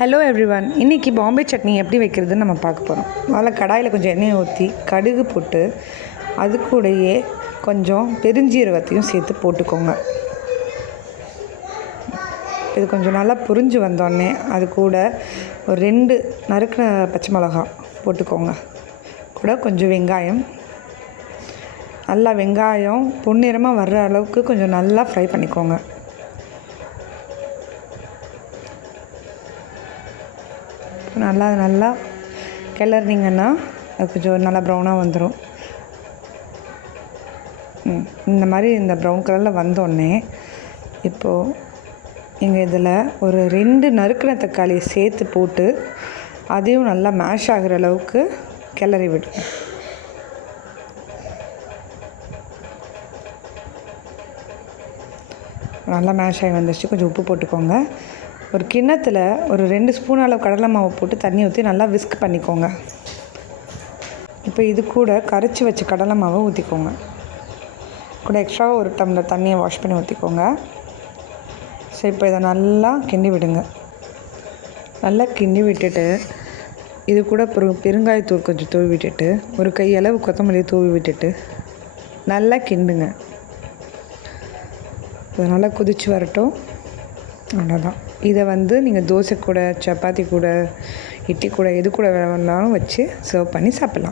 Hello everyone, இன்றைக்கி பாம்பே சட்னி எப்படி வைக்கிறதுன்னு நம்ம பார்க்க போகிறோம். முதல்ல கடாயில் கொஞ்சம் எண்ணெயை ஊற்றி கடுகு போட்டு அது கூடயே கொஞ்சம் பெருஞ்சீரகத்தையும் சேர்த்து போட்டுக்கோங்க. இது கொஞ்சம் நல்லா புரிஞ்சு வந்தோடனே அது கூட ஒரு 2 நறுக்கின பச்சை மிளகா போட்டுக்கோங்க. கூட கொஞ்சம் வெங்காயம், நல்லா வெங்காயம் பொன்னிறமாக வர்ற அளவுக்கு கொஞ்சம் நல்லா ஃப்ரை பண்ணிக்கோங்க. நல்லா கிளறினீங்கன்னா அது கொஞ்சம் நல்லா ப்ரௌனாக வந்துடும். இந்த மாதிரி இந்த ப்ரௌன் கலரில் வந்தோடனே இப்போது நீங்கள் இதில் ஒரு 2 நறுக்கின தக்காளியை சேர்த்து போட்டு அதையும் நல்லா மேஷ் ஆகிற அளவுக்கு கிளறி விடுங்க. நல்லா மேஷ் ஆகி வந்துடுச்சு. கொஞ்சம் உப்பு போட்டுக்கோங்க. ஒரு கிண்ணத்தில் ஒரு 2 ஸ்பூன் அளவு கடலை மாவு போட்டு தண்ணி ஊற்றி நல்லா விஸ்க் பண்ணிக்கோங்க. இப்போ இது கூட கரைச்சி வச்ச கடலை மாவை ஊற்றிக்கோங்க. கூட எக்ஸ்ட்ராவாக ஒரு டம்ளர் தண்ணியை வாஷ் பண்ணி ஊற்றிக்கோங்க. ஸோ இப்போ இதை நல்லா கிண்டி விடுங்க. நல்லா கிண்டி விட்டுட்டு இது கூட பெருங்காயத்தூள் கொஞ்சம் தூவி விட்டுட்டு ஒரு கையளவு கொத்தமல்லி தூவி விட்டுட்டு நல்லா கிண்டுங்க. இது நல்லா கொதித்து வரட்டும். அவ்வளோதான். இதை நீங்கள் தோசை கூட, சப்பாத்தி கூட, இட்லி கூட, எது கூட வேணாலும் வச்சு சர்வ் பண்ணி சாப்பிட்லாம்.